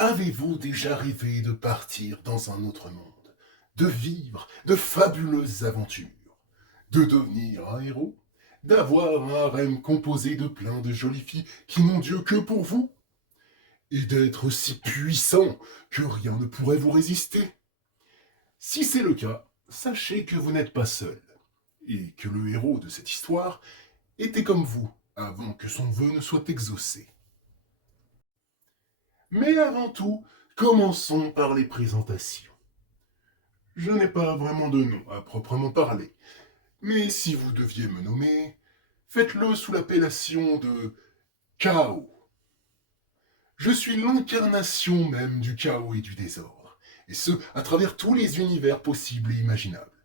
Avez-vous déjà rêvé de partir dans un autre monde, de vivre de fabuleuses aventures, de devenir un héros, d'avoir un harem composé de plein de jolies filles qui n'ont Dieu que pour vous, et d'être si puissant que rien ne pourrait vous résister? Si c'est le cas, sachez que vous n'êtes pas seul, et que le héros de cette histoire était comme vous avant que son vœu ne soit exaucé. Mais avant tout, commençons par les présentations. Je n'ai pas vraiment de nom à proprement parler, mais si vous deviez me nommer, faites-le sous l'appellation de Chaos. Je suis l'incarnation même du chaos et du désordre, et ce, à travers tous les univers possibles et imaginables.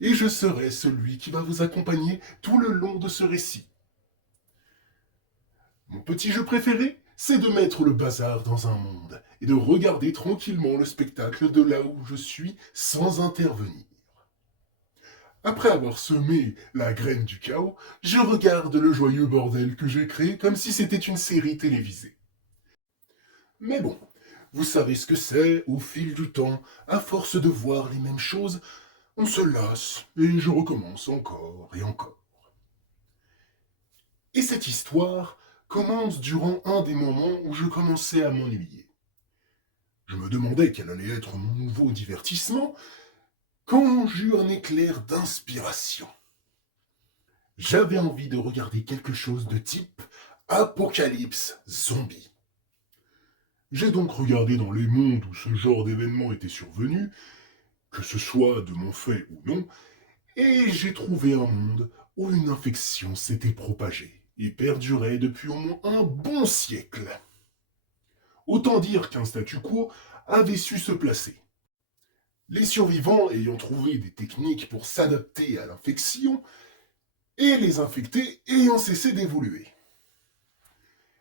Et je serai celui qui va vous accompagner tout le long de ce récit. Mon petit jeu préféré, c'est de mettre le bazar dans un monde et de regarder tranquillement le spectacle de là où je suis sans intervenir. Après avoir semé la graine du chaos, je regarde le joyeux bordel que j'ai créé comme si c'était une série télévisée. Mais bon, vous savez ce que c'est, au fil du temps, à force de voir les mêmes choses, on se lasse et je recommence encore et encore. Et cette histoire commence durant un des moments où je commençais à m'ennuyer. Je me demandais quel allait être mon nouveau divertissement quand j'eus un éclair d'inspiration. J'avais envie de regarder quelque chose de type Apocalypse Zombie. J'ai donc regardé dans les mondes où ce genre d'événement était survenu, que ce soit de mon fait ou non, et j'ai trouvé un monde où une infection s'était propagée et perdurait depuis au moins un bon siècle. Autant dire qu'un statu quo avait su se placer. Les survivants ayant trouvé des techniques pour s'adapter à l'infection, et les infectés ayant cessé d'évoluer.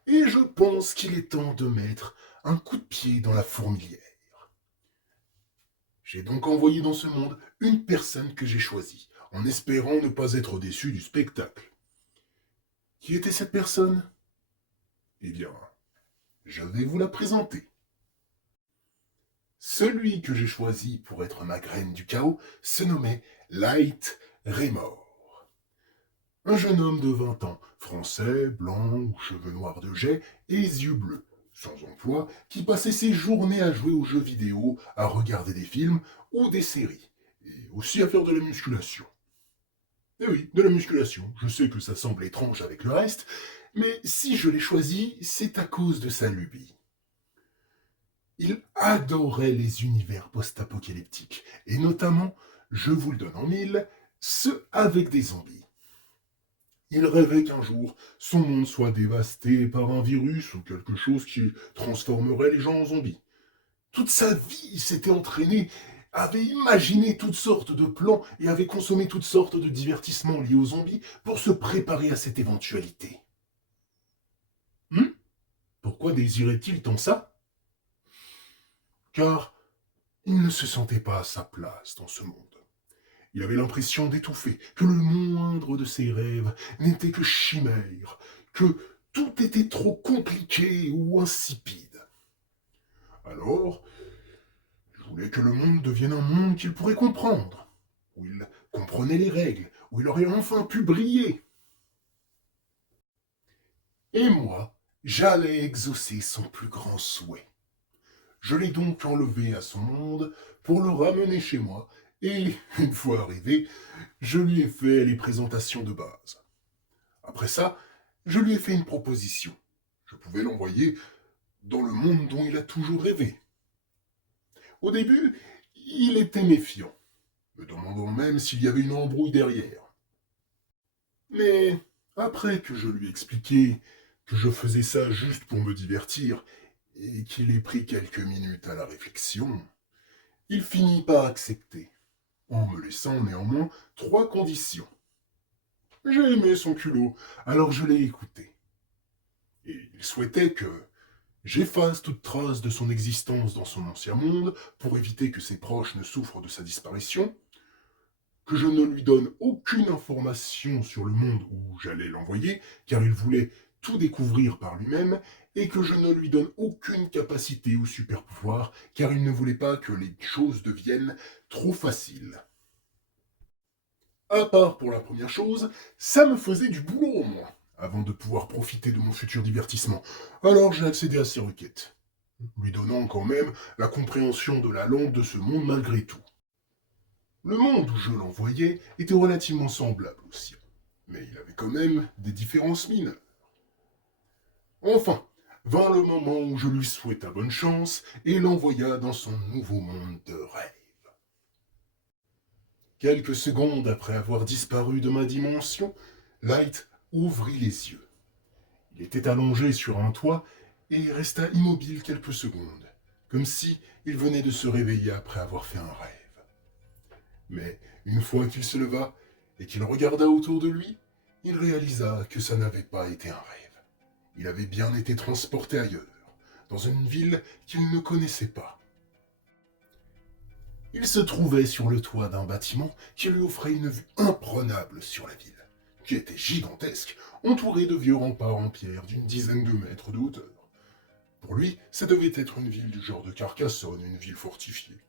Et je pense qu'il est temps de mettre un coup de pied dans la fourmilière. J'ai donc envoyé dans ce monde une personne que j'ai choisie, en espérant ne pas être déçu du spectacle. Qui était cette personne? Eh bien, je vais vous la présenter. Celui que j'ai choisi pour être ma graine du chaos se nommait Light Raymore. Un jeune homme de 20 ans, français, blanc, aux cheveux noirs de jet et yeux bleus, sans emploi, qui passait ses journées à jouer aux jeux vidéo, à regarder des films ou des séries, et aussi à faire de la musculation. Eh oui, de la musculation. Je sais que ça semble étrange avec le reste, mais si je l'ai choisi, c'est à cause de sa lubie. Il adorait les univers post-apocalyptiques, et notamment, je vous le donne en mille, ceux avec des zombies. Il rêvait qu'un jour, son monde soit dévasté par un virus ou quelque chose qui transformerait les gens en zombies. Toute sa vie, il s'était entraîné, avait imaginé toutes sortes de plans et avait consommé toutes sortes de divertissements liés aux zombies pour se préparer à cette éventualité. Pourquoi désirait-il tant ça? Car il ne se sentait pas à sa place dans ce monde. Il avait l'impression d'étouffer, que le moindre de ses rêves n'était que chimère, que tout était trop compliqué ou insipide. Alors, il voulait que le monde devienne un monde qu'il pourrait comprendre, où il comprenait les règles, où il aurait enfin pu briller. Et moi, j'allais exaucer son plus grand souhait. Je l'ai donc enlevé à son monde pour le ramener chez moi, et, une fois arrivé, je lui ai fait les présentations de base. Après ça, je lui ai fait une proposition. Je pouvais l'envoyer dans le monde dont il a toujours rêvé. Au début, il était méfiant, me demandant même s'il y avait une embrouille derrière. Mais après que je lui ai expliqué que je faisais ça juste pour me divertir et qu'il ait pris quelques minutes à la réflexion, il finit par accepter, en me laissant néanmoins 3 conditions. J'ai aimé son culot, alors je l'ai écouté. Et il souhaitait que j'efface toute trace de son existence dans son ancien monde pour éviter que ses proches ne souffrent de sa disparition, que je ne lui donne aucune information sur le monde où j'allais l'envoyer, car il voulait tout découvrir par lui-même et que je ne lui donne aucune capacité ou super pouvoir, car il ne voulait pas que les choses deviennent trop faciles. À part pour la première chose, ça me faisait du boulot au moins, avant de pouvoir profiter de mon futur divertissement. Alors j'ai accédé à ses requêtes, lui donnant quand même la compréhension de la langue de ce monde malgré tout. Le monde où je l'envoyais était relativement semblable au sien, mais il avait quand même des différences mineures. Enfin, vint le moment où je lui souhaita bonne chance et l'envoya dans son nouveau monde de rêve. Quelques secondes après avoir disparu de ma dimension, Light ouvrit les yeux. Il était allongé sur un toit et resta immobile quelques secondes, comme si il venait de se réveiller après avoir fait un rêve. Mais une fois qu'il se leva et qu'il regarda autour de lui, il réalisa que ça n'avait pas été un rêve. Il avait bien été transporté ailleurs, dans une ville qu'il ne connaissait pas. Il se trouvait sur le toit d'un bâtiment qui lui offrait une vue imprenable sur la ville, qui était gigantesque, entourée de vieux remparts en pierre d'une dizaine de mètres de hauteur. Pour lui, ça devait être une ville du genre de Carcassonne, une ville fortifiée.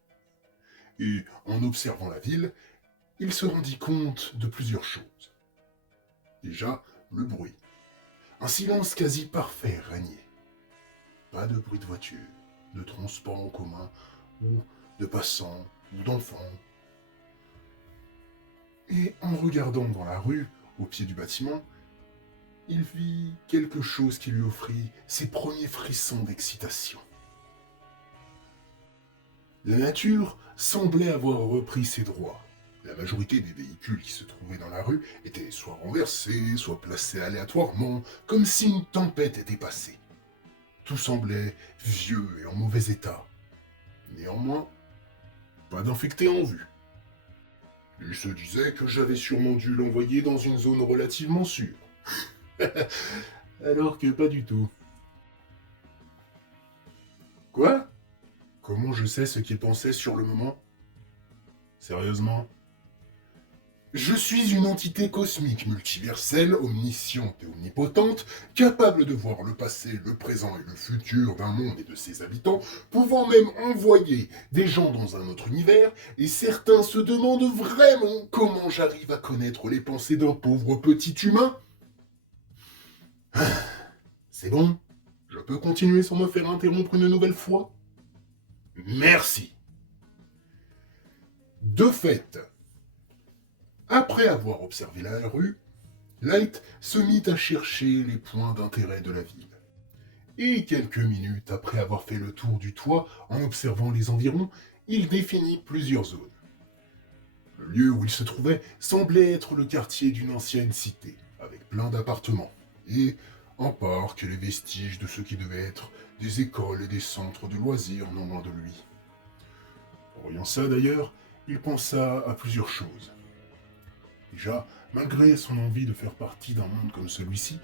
Et en observant la ville, il se rendit compte de plusieurs choses. Déjà, le bruit. Un silence quasi parfait régnait. Pas de bruit de voiture, de transport en commun, ou de passants, ou d'enfants. Et en regardant dans la rue, au pied du bâtiment, il vit quelque chose qui lui offrit ses premiers frissons d'excitation. La nature semblait avoir repris ses droits. La majorité des véhicules qui se trouvaient dans la rue étaient soit renversés, soit placés aléatoirement, comme si une tempête était passée. Tout semblait vieux et en mauvais état. Néanmoins, pas d'infectés en vue. Il se disait que j'avais sûrement dû l'envoyer dans une zone relativement sûre. Alors que pas du tout. Quoi? Comment je sais ce qu'il pensait sur le moment? Sérieusement? Je suis une entité cosmique multiverselle, omnisciente et omnipotente, capable de voir le passé, le présent et le futur d'un monde et de ses habitants, pouvant même envoyer des gens dans un autre univers, et certains se demandent vraiment comment j'arrive à connaître les pensées d'un pauvre petit humain. C'est bon? Je peux continuer sans me faire interrompre une nouvelle fois? Merci. De fait, après avoir observé la rue, Light se mit à chercher les points d'intérêt de la ville. Et quelques minutes après avoir fait le tour du toit en observant les environs, il définit plusieurs zones. Le lieu où il se trouvait semblait être le quartier d'une ancienne cité, avec plein d'appartements, et un parc et les vestiges de ce qui devait être des écoles et des centres de loisirs non loin de lui. En voyant ça d'ailleurs, il pensa à plusieurs choses. Déjà, malgré son envie de faire partie d'un monde comme celui-ci,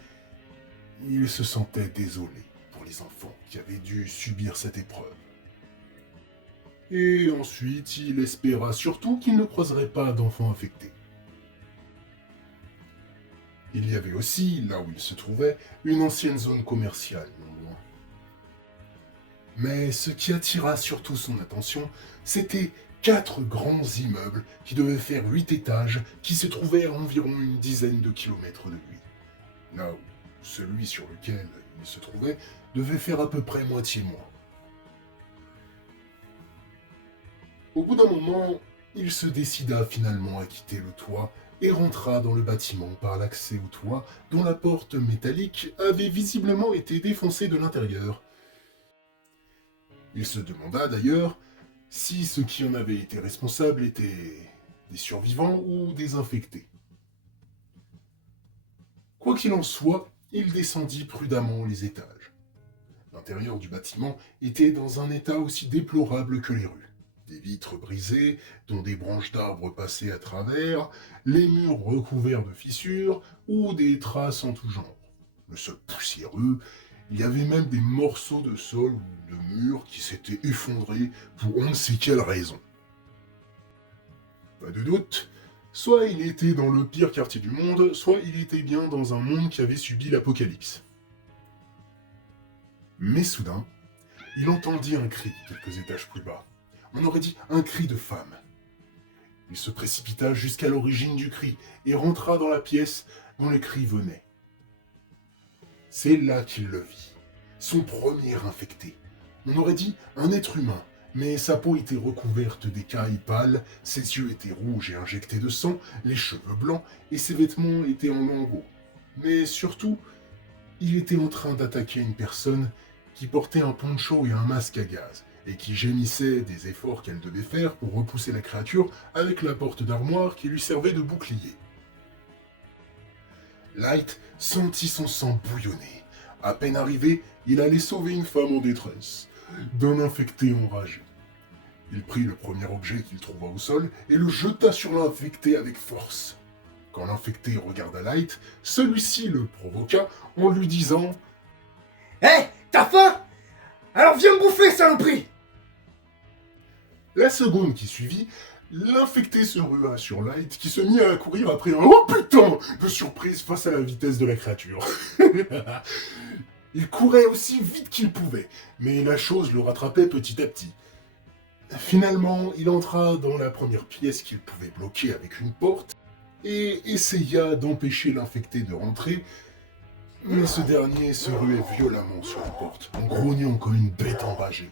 il se sentait désolé pour les enfants qui avaient dû subir cette épreuve. Et ensuite, il espéra surtout qu'il ne croiserait pas d'enfants affectés. Il y avait aussi, là où il se trouvait, une ancienne zone commerciale non loin. Mais ce qui attira surtout son attention, c'était 4 grands immeubles qui devaient faire 8 étages qui se trouvaient à environ une dizaine de kilomètres de lui. Là où celui sur lequel il se trouvait devait faire à peu près moitié moins. Au bout d'un moment, il se décida finalement à quitter le toit et rentra dans le bâtiment par l'accès au toit dont la porte métallique avait visiblement été défoncée de l'intérieur. Il se demanda d'ailleurs si ceux qui en avaient été responsables étaient des survivants ou des infectés. Quoi qu'il en soit, il descendit prudemment les étages. L'intérieur du bâtiment était dans un état aussi déplorable que les rues. Des vitres brisées, dont des branches d'arbres passaient à travers, les murs recouverts de fissures ou des traces en tout genre. Le sol poussiéreux, il y avait même des morceaux de sol ou de murs qui s'étaient effondrés pour on ne sait quelle raison. Pas de doute, soit il était dans le pire quartier du monde, soit il était bien dans un monde qui avait subi l'apocalypse. Mais soudain, il entendit un cri quelques étages plus bas. On aurait dit un cri de femme. Il se précipita jusqu'à l'origine du cri et rentra dans la pièce dont le cri venait. C'est là qu'il le vit, son premier infecté. On aurait dit un être humain, mais sa peau était recouverte d'écailles pâles, ses yeux étaient rouges et injectés de sang, les cheveux blancs et ses vêtements étaient en lambeaux. Mais surtout, il était en train d'attaquer une personne qui portait un poncho et un masque à gaz, et qui gémissait des efforts qu'elle devait faire pour repousser la créature avec la porte d'armoire qui lui servait de bouclier. Light sentit son sang bouillonner. À peine arrivé, il allait sauver une femme en détresse d'un infecté enragé. Il prit le premier objet qu'il trouva au sol et le jeta sur l'infecté avec force. Quand l'infecté regarda Light, celui-ci le provoqua en lui disant « Hé, t'as faim? Alors viens me bouffer, saloperie !» La seconde qui suivit, l'infecté se rua sur Light qui se mit à courir après un « Oh putain !» de surprise face à la vitesse de la créature. Il courait aussi vite qu'il pouvait, mais la chose le rattrapait petit à petit. Finalement, il entra dans la première pièce qu'il pouvait bloquer avec une porte et essaya d'empêcher l'infecté de rentrer, mais ce dernier se ruait violemment sur la porte, en grognant comme une bête enragée.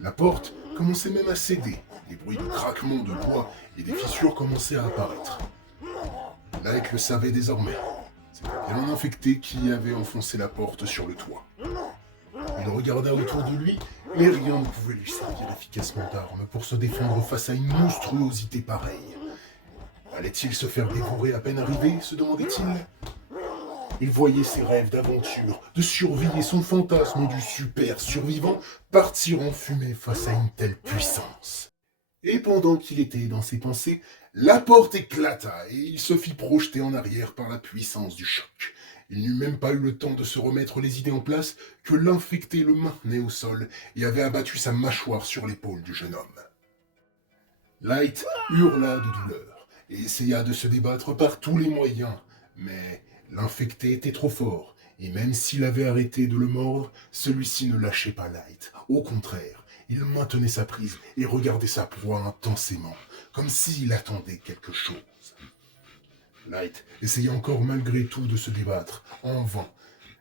La porte commençait même à céder, des bruits de craquement de bois et des fissures commençaient à apparaître. Light le savait désormais. C'était bien un infecté qui avait enfoncé la porte sur le toit. Il regarda autour de lui, mais rien ne pouvait lui servir efficacement d'arme pour se défendre face à une monstruosité pareille. Allait-il se faire dévorer à peine arrivé, se demandait-il. Il voyait ses rêves d'aventure, de survie et son fantasme du super survivant partir en fumée face à une telle puissance. Et pendant qu'il était dans ses pensées, la porte éclata et il se fit projeter en arrière par la puissance du choc. Il n'eut même pas eu le temps de se remettre les idées en place que l'infecté le maintenait au sol et avait abattu sa mâchoire sur l'épaule du jeune homme. Light hurla de douleur et essaya de se débattre par tous les moyens, mais l'infecté était trop fort, et même s'il avait arrêté de le mordre, celui-ci ne lâchait pas Light. Au contraire, il maintenait sa prise et regardait sa proie intensément, comme s'il attendait quelque chose. Light essayait encore malgré tout de se débattre, en vain.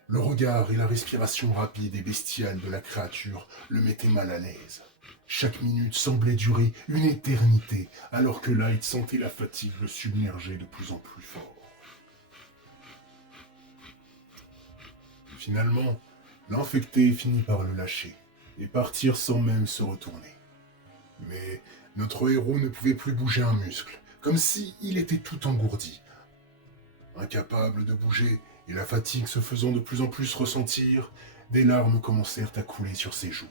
Le regard et la respiration rapide et bestiale de la créature le mettaient mal à l'aise. Chaque minute semblait durer une éternité, alors que Light sentait la fatigue le submerger de plus en plus fort. Finalement, l'infecté finit par le lâcher et partir sans même se retourner. Mais notre héros ne pouvait plus bouger un muscle, comme s'il était tout engourdi. Incapable de bouger et la fatigue se faisant de plus en plus ressentir, des larmes commencèrent à couler sur ses joues.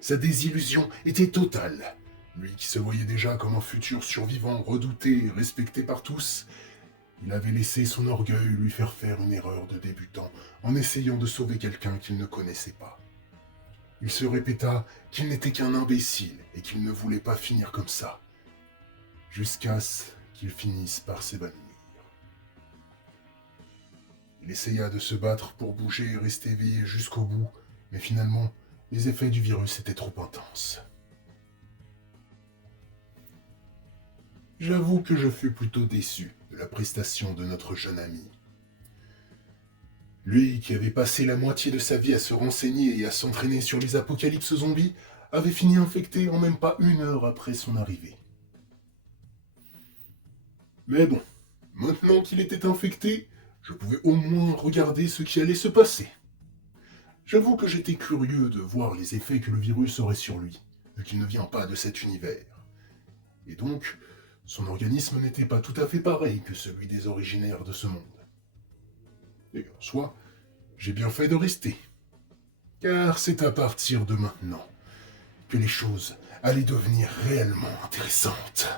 Sa désillusion était totale. Lui qui se voyait déjà comme un futur survivant redouté et respecté par tous, il avait laissé son orgueil lui faire une erreur de débutant en essayant de sauver quelqu'un qu'il ne connaissait pas. Il se répéta qu'il n'était qu'un imbécile et qu'il ne voulait pas finir comme ça, jusqu'à ce qu'il finisse par s'évanouir. Il essaya de se battre pour bouger et rester éveillé jusqu'au bout, mais finalement, les effets du virus étaient trop intenses. J'avoue que je fus plutôt déçu de la prestation de notre jeune ami. Lui, qui avait passé la moitié de sa vie à se renseigner et à s'entraîner sur les apocalypses zombies, avait fini infecté en même pas 1 heure après son arrivée. Mais bon, maintenant qu'il était infecté, je pouvais au moins regarder ce qui allait se passer. J'avoue que j'étais curieux de voir les effets que le virus aurait sur lui, vu qu'il ne vient pas de cet univers. Et donc, son organisme n'était pas tout à fait pareil que celui des originaires de ce monde. Et en soi, j'ai bien fait de rester. Car c'est à partir de maintenant que les choses allaient devenir réellement intéressantes.